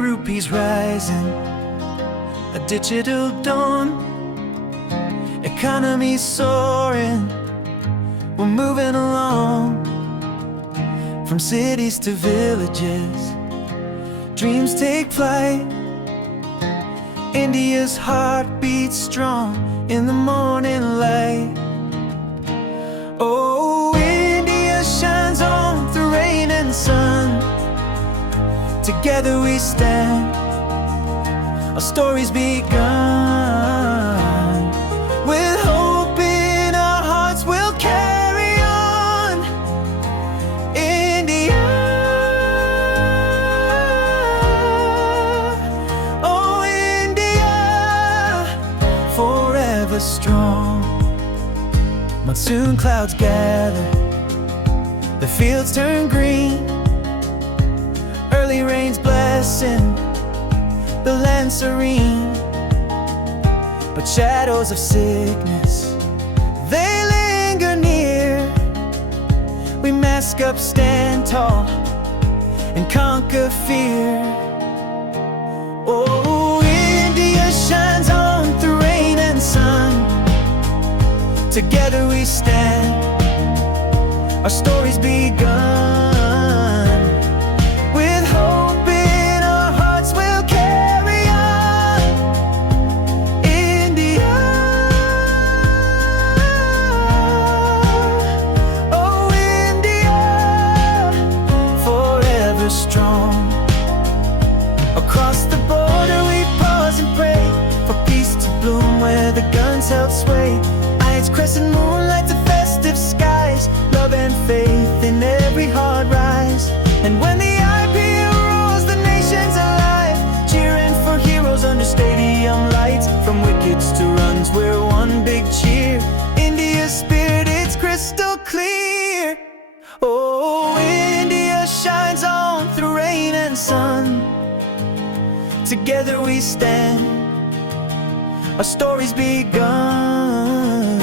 e-rupees rising, a digital dawn. Economy's soaring, we're moving along. From cities to villages, dreams take flight. India's heart beats strong in the morning light. Oh, India shines on through rain and sun. Together we stand, our story's begun. With hope in our hearts we'll carry on. India, oh India, forever strong. Monsoon clouds gather, the fields turn green. Early rain's blessing, the land serene. But shadows of sickness, they linger near. We mask up, stand tall, and conquer fear. Oh, India shines on through rain and sun. Together we stand, our story's begun. Strong. Across the border we pause and pray for peace to bloom where the guns held sway. Its crescent moon lights the festive skies, love and faith in every heart rise. And when the IPO rolls, the nation's alive, cheering for heroes under stadium lights. From wickets to runs, we're one big cheer. India's spirit, it's crystal clear. Oh, India shines on through rain and sun. Together we stand, our story's begun.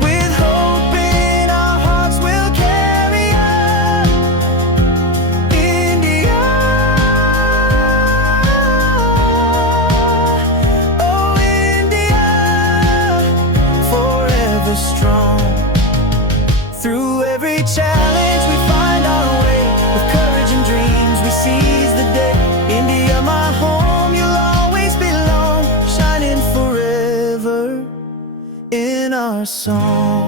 With hope in our hearts we'll carry on. India, oh India, forever strong. Through every challenge we find our way, with courage and dreams we seize the day. India, my home, you'll always belong, shining forever in our song.